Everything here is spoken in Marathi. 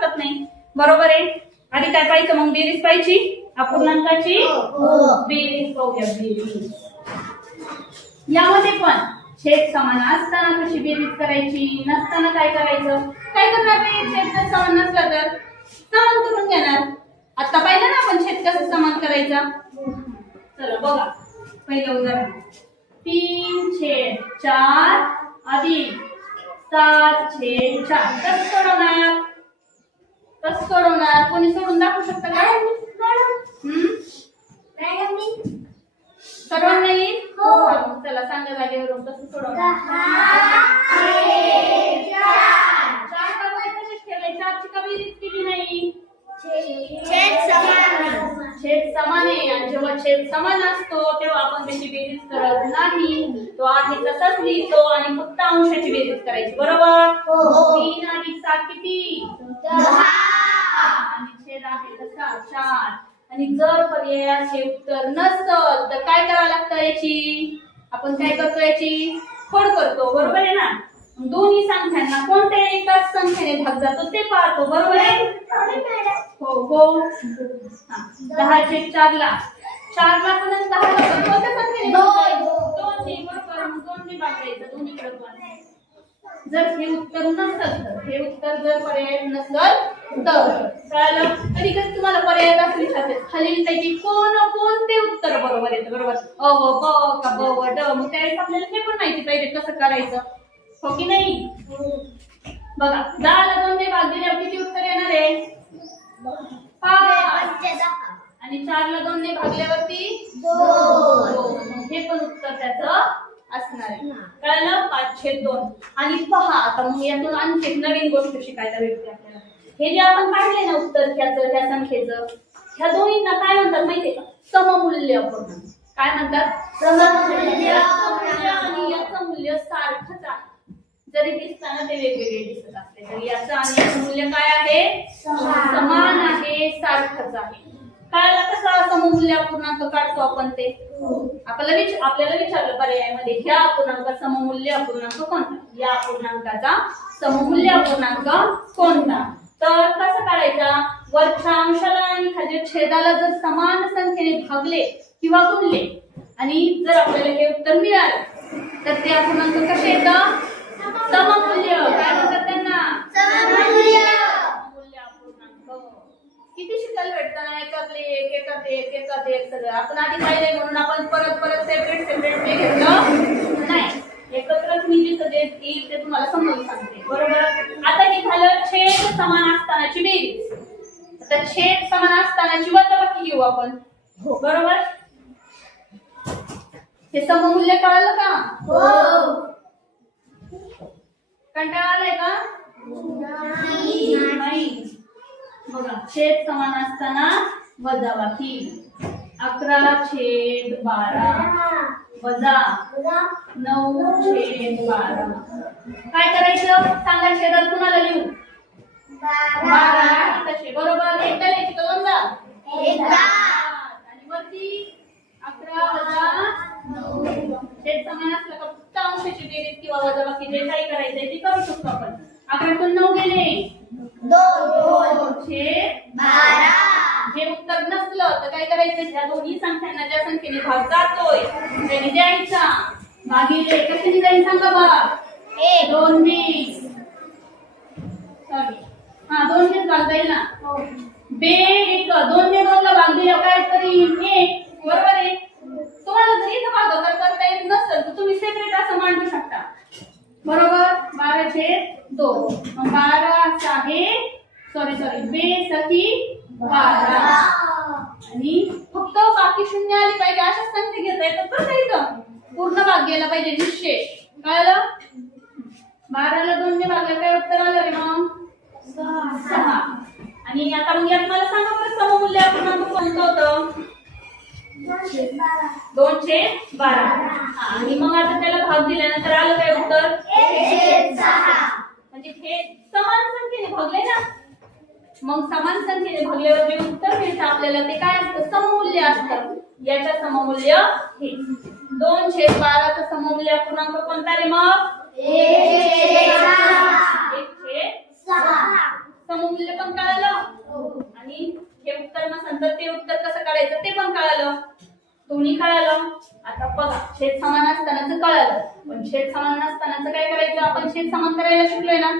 हरकत नाही. बरोबर आहे. आधी काय पाहिजे मग बेरीज पाहिजे अपूर्णांकाची बेरीज पाहूया. बेरीज यामध्ये पण छेद समान असताना कशी बेरीज करायची, नसताना काय करायचं? काय करणार नाही. छेद जर समान नसला तर समान करून घेणार. आता पाहिलं ना आपण छेद कसं समान करायचा. चला बघा पहिलं उदाहरण 3/4 अधिक 7/4 कसं सोडवणार? कसं सोडवणार? कोणी सोडून दाखवू शकतं का? सर्वांना येईल? चला सांगा जागेवरून कसं सोडवणार. 4 तसेच ठेवले. 4 ची का बेरीज केली नाही? छेद समान आहे आणि जेव्हा छेद समान असतो तेव्हा आपण त्याची बेरीज करत नाही. तो आहे तसाच लिहितो आणि फक्त अंशाची बेरीज करायची. बरोबर. 3 अधिक 7 किती? 10 आणि छेद आहे तसा 4. आणि जर पर्यायाचे उत्तर नसल तर काय करावं लागतं? याची आपण काय करतो? याची फोड करतो. बरोबर आहे ना. दोन्ही संख्यांना कोणत्या एकाच संख्येने भाग जातो ते पाहतो. बरोबर आहे. हो हो. 10/4 ला 4 ला पण 10 ला पण कोणत्या संख्येने? 2 ने. बरोबर. 2 ने भाग द्यायचा दोन्हीकडे पण. जर हे उत्तर नसेल तर हे उत्तर जर पर्याय नसेल तर कळलं. कधी कधी तुम्हाला पर्याय असं विचारते खालीलपैकी कोणते उत्तर बरोबर येतं? बरोबर. अ व ब का ब व ड. मग त्यावेळेस आपल्याला हे पण माहिती पाहिजे कसं करायचं. हो की नाही? बघा 10 ला 2 ने भाग दिल्यावर किती उत्तर येणार आहे? 5. आणि 4 ला 2 ने भागल्यावरती 2. हे पण उत्तर त्याचं असणार आहे. कळलं? 5/2. आणि पहा आता मग यातून आणखी नवीन गोष्ट शिकायला भेटते आपल्याला. हे जे आपण काढले ना उत्तर ह्या संख्येचं, ह्या दोन्हींना काय म्हणतात माहितीये का? सममूल्य अपूर्णांक. काय म्हणतात? सममूल्य. आणि याचं मूल्य सारखंच आहे. जरी दिसताना ते वेगवेगळे दिसत असते तरी याचं आणि याचं मूल्य काय आहे? समान आहे, सारखंच आहे. कळलं कसं सममूल्य अपूर्णांक काढतो आपण ते? आपल्याला विचारलं पर्यायामध्ये ह्या अपूर्णांकाचा सममूल्य अपूर्णांक कोणता? या अपूर्णांकाचा सममूल्य अपूर्णांक कोणता? तर कसं काढायचा? वरच्या अंशाला आणि खालच्या छेदाला जर समान संख्येने भागले किंवा गुणले आणि जर आपल्याला हे उत्तर मिळालं तर ते अपूर्णांक कसे येतं? सममूल्य. काय म्हणतात त्यांना? सममूल्य अपूर्णांक. किती शिकायला भेटताना एकातले एक सगळं आपण आधी पाहिलंय म्हणून आपण परत सेपरेट ते घेतलं नाही. एकत्रच मी जे सगळे ते तुम्हाला समजून सांगते. बरोबर. आता हे झालं छेद समान असतानाची बेरीज. आता छेद समान असतानाची वजाबाकी घेऊ आपण. बरोबर. हे सममूल्य कळलं का? हो. कंटाळा आलाय का? नाही. बघा छेद समान असताना वजाबाकी 11/12 वजा 9/12. काय करायचं? सांगा छेदात कुणाला लिहू? 12 तसे. बरोबर. एकदा लिहायची का दोनदा? एकदा. आणि वरती 11 वजा 9. छेद समान असलं का फक्त अंशाची बेरीज किंवा वजाबाकी जे काही करायचंय ते करू शकतो आपण. 11तून 9 गेले 2/12. हे उत्तर नसलं तर काय करायचं? ह्या दोन्ही संख्यांना ज्या संख्येने भाग जातोय त्याने द्यायचा भागिले कशाने जाईल सांगा बघा? 2 ने. सॉरी 2 ने भाग जाईल ना. 2 ने 2 ला भाग दिला काय तरी 1. बरोबर आहे. तुम्हाला जर इथं भागाकार करता येत नसेल तर तुम्ही सेपरेट असं मांडू शकता. बरोबर. 12/2. मग 12 आहे सॉरी 12 आणि फक्त बाकी शून्य आली पाहिजे अशा संख्या घेता येतात. कसं इथं पूर्ण भाग गेला पाहिजे निश्चय. कळलं? 12 ला 2 ने भागलं काय उत्तर आलं रे मग? 6. आणि आता मग यात मला सांगा बरं सममूल्य अपूर्णांक कोणतं होतं? 2/12. आणि मग आता त्याला भाग दिल्यानंतर आलं काय उत्तर? 1/6. म्हणजे हे समान संख्येने भागले ना. मग समान संख्येने भागल्यावर जे उत्तर मिळतं आपल्याला ते काय असतं? सममूल्य असतं. याच्या सममूल्य हे 2/12 चा सममूल्य अपूर्णांक कोणता रे मग? 1/6. सममूल्य पण कळालं आणि हे उत्तर नसेल तर ते उत्तर कसं काढायचं ते पण कळालं. दोन्ही कळालं. आता बघा छेद समान असतानाच कळालं, पण छेद समान नसतानाच काय करायचं, आपण छेद समान करायला शिकलोय ना.